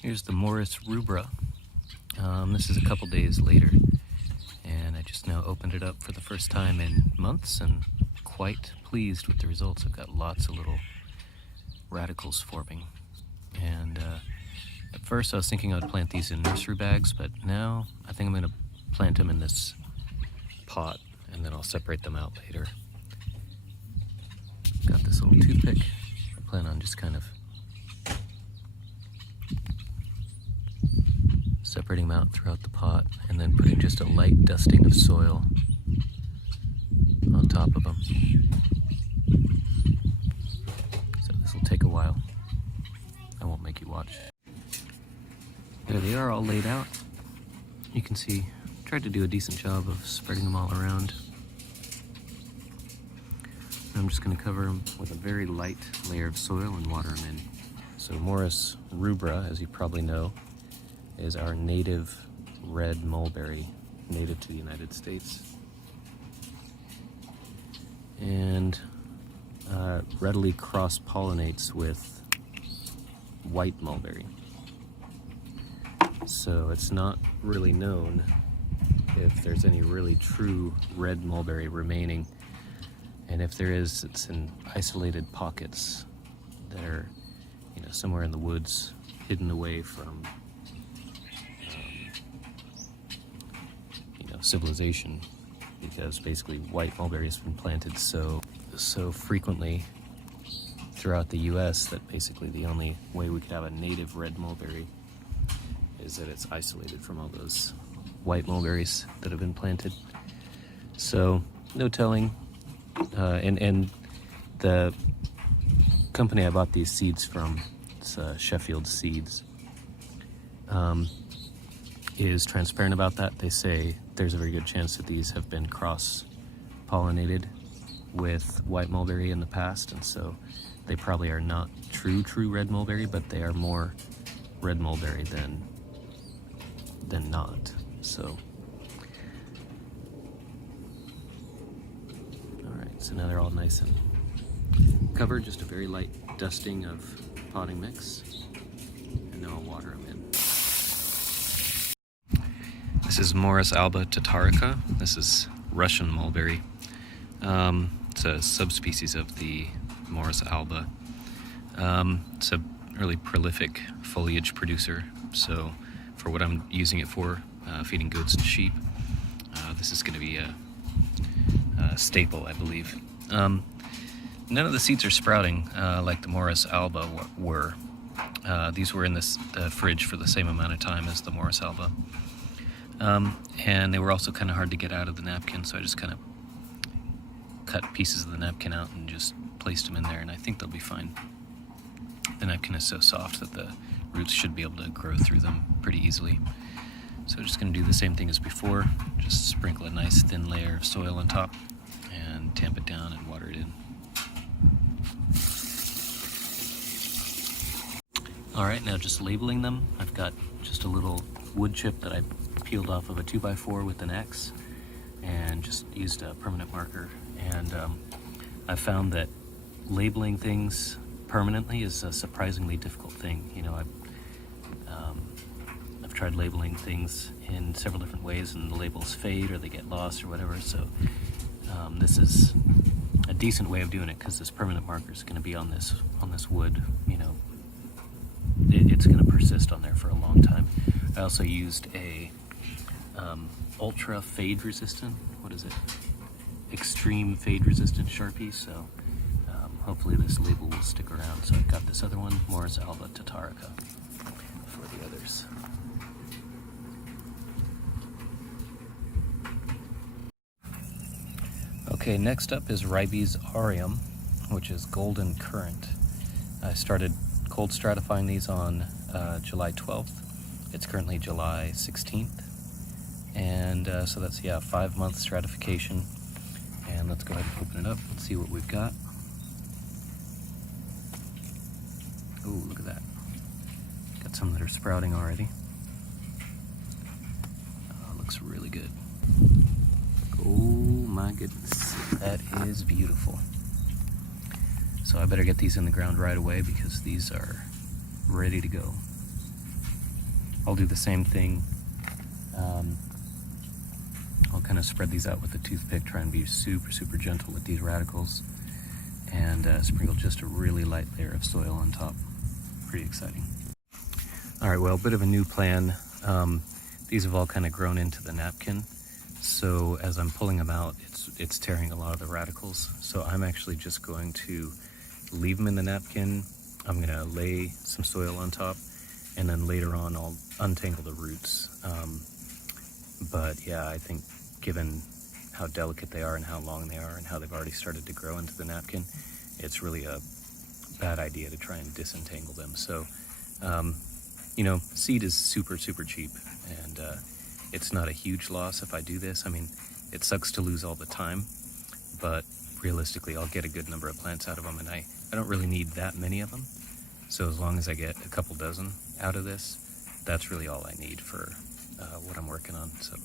Here's the Morus rubra. This is a couple days later, and I just now opened it up for the first time in months and quite pleased with the results. I've got lots of little radicals forming, and at first I was thinking I'd plant these in nursery bags, but now I think I'm going to plant them in this pot, and then I'll separate them out later. Got this little toothpick. I plan on just kind of separating them out throughout the pot, and then putting just a light dusting of soil on top of them. So this will take a while. I won't make you watch. There they are, all laid out. You can see, I tried to do a decent job of spreading them all around. I'm just going to cover them with a very light layer of soil and water them in. So Morus rubra, as you probably know, is our native red mulberry, native to the United States. And readily cross-pollinates with white mulberry. So it's not really known if there's any really true red mulberry remaining. And if there is, it's in isolated pockets that are, somewhere in the woods, hidden away from, civilization, because basically white mulberry has been planted so frequently throughout the U.S. that basically the only way we could have a native red mulberry is that it's isolated from all those white mulberries that have been planted. So no telling. And the company I bought these seeds from, it's Sheffield Seeds, is transparent about that. They say there's a very good chance that these have been cross-pollinated with white mulberry in the past, and so they probably are not true red mulberry, but they are more red mulberry than not. So so now they're all nice and covered, just a very light dusting of potting mix, and now I'll water them in. This is Morus alba tatarica. This is Russian mulberry. It's a subspecies of the Morus alba. It's a really prolific foliage producer, so for what I'm using it for, feeding goats and sheep, this is going to be a staple, I believe. None of the seeds are sprouting like the Morus alba were. These were in the fridge for the same amount of time as the Morus alba. And they were also kind of hard to get out of the napkin, so I just kind of cut pieces of the napkin out and just placed them in there, and I think they'll be fine. The napkin is so soft that the roots should be able to grow through them pretty easily. So I'm just going to do the same thing as before, just sprinkle a nice thin layer of soil on top and tamp it down and water it in. Alright, now just labeling them. I've got just a little wood chip that I peeled off of a 2x4 with an axe and just used a permanent marker. And I found that labeling things permanently is a surprisingly difficult thing. I've tried labeling things in several different ways, and the labels fade or they get lost or whatever. So this is a decent way of doing it, because this permanent marker is going to be on this wood. It's going to persist on there for a long time. I also used a ultra fade resistant. What is it? Extreme fade resistant Sharpie. So hopefully this label will stick around. So I've got this other one, Morus alba tatarica, for the others. Okay, next up is Ribes aureum, which is golden currant. I started cold stratifying these on July 12th. It's currently July 16th. And so that's, 5-month stratification. And let's go ahead and open it up and see what we've got. Ooh, look at that. Got some that are sprouting already. Oh, looks really good. Oh my goodness, that is beautiful. So I better get these in the ground right away, because these are ready to go. I'll do the same thing. I'll kind of spread these out with a toothpick, try and be super gentle with these radicals, and sprinkle just a really light layer of soil on top. Pretty exciting. All right, well, a bit of a new plan. These have all kind of grown into the napkin, so as I'm pulling them out, it's tearing a lot of the radicals. So I'm actually just going to leave them in the napkin. I'm going to lay some soil on top, and then later on I'll untangle the roots. But yeah, I think given how delicate they are and how long they are and how they've already started to grow into the napkin, it's really a bad idea to try and disentangle them. So, you know, seed is super cheap, and it's not a huge loss if I do this. I mean, it sucks to lose all the time, but realistically I'll get a good number of plants out of them, and I don't really need that many of them. So as long as I get a couple dozen out of this, that's really all I need for what I'm working on. So